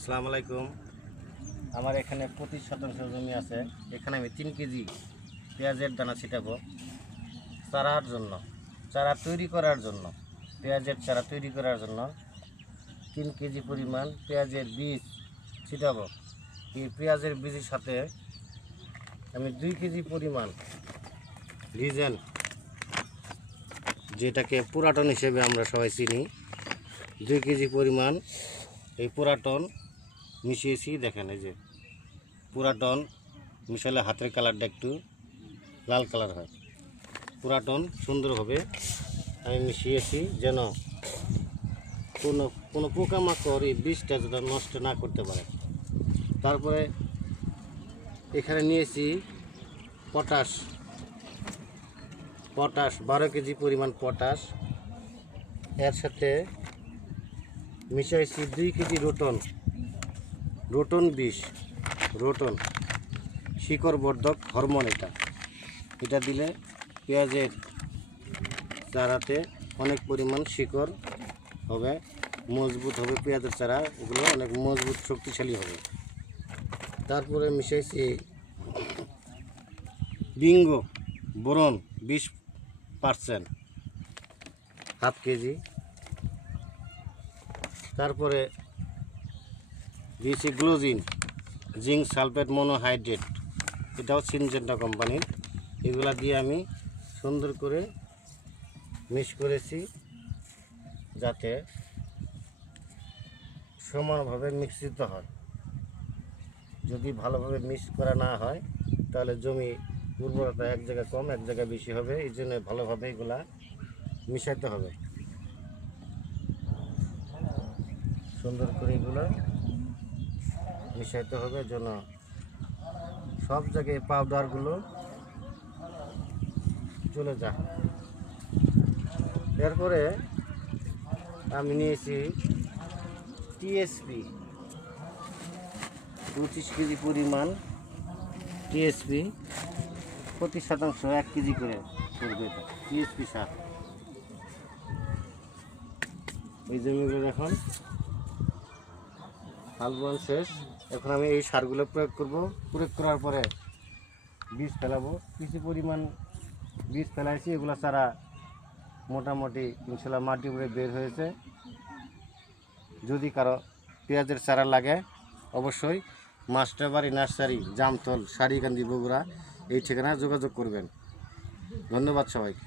আসসালামু আলাইকুম। আমার এখানে 25 শতাংশ জমি আছে। এখানে আমি 3 কেজি পেঁয়াজের দানা ছিটাবো চারার জন্য, চারা তৈরি করার জন্য, পেঁয়াজের চারা তৈরি করার জন্য 3 কেজি পরিমাণ পেঁয়াজের বীজ ছিটাবো। এই পেঁয়াজের বীজের সাথে আমি 2 কেজি পরিমাণ ডিজেল, যেটাকে পুরাটন হিসেবে আমরা সবাই চিনি, 2 কেজি পরিমাণ এই পুরাটন মিশিয়েছি। দেখেন, এই যে পুরাটন মিশালে হাতের কালারটা একটু লাল কালার হয়। পুরাটন সুন্দরভাবে আমি মিশিয়েছি যেন কোনো পোকামাকড় এই বীজটা যেন নষ্ট না করতে পারে। তারপরে এখানে নিয়েছি পটাশ 12 কেজি পরিমাণ পটাশ। এর সাথে মিশাইছি 2 কেজি রোটন বিষ, রোটন শিকড় বর্ধক হরমোন। এটা দিলে পেঁয়াজের চারাতে অনেক পরিমাণ শিকড় হবে, মজবুত হবে। পেঁয়াজের চারা এগুলো অনেক মজবুত শক্তিশালী হবে। তারপরে মিশাইছি বিঙ্গো বোরন 20% হাফ কেজি। তারপরে দিয়েছি গ্লোজিন জিঙ্ক সালফেট মনোহাইড্রেট, এটাও সিনজেন্টা কোম্পানির। এগুলা দিয়ে আমি সুন্দর করে মিক্স করেছি যাতে সমানভাবে মিশ্রিত হয়। যদি ভালোভাবে মিক্স করা না হয় তাহলে জমি উর্বরতা এক জায়গায় কম, এক জায়গায় বেশি হবে। এই জন্য ভালোভাবে এগুলা মিশাইতে হবে। সুন্দর করে এগুলো মিশাইতে হবে যেন সব জায়গায় পাউডারগুলো চলে যায়। এরপরে আমি নিয়েছি টিএসপি 25 কেজি পরিমাণ টিএসপি, 25% 1 কেজি করে করবে এটা টিএসপি সার। এই জমিগুলো এখন হাল বোনা শেষ। এখন আমি এই সারগুলো প্রয়োগ করব। প্রয়োগ করার পরে বীজ ফেলাবো। কিছু পরিমাণ বীজ ফেলাইছি, এগুলো চারা মোটামুটি ইনশাল্লাহ মাটি উপরে বের হয়েছে। যদি কারো পেঁয়াজের চারা লাগে অবশ্যই মাস্টারবাড়ি নার্সারি, জামতল, সারিকান্দি, বগুড়া এই ঠিকানায় যোগাযোগ করবেন। ধন্যবাদ সবাইকে।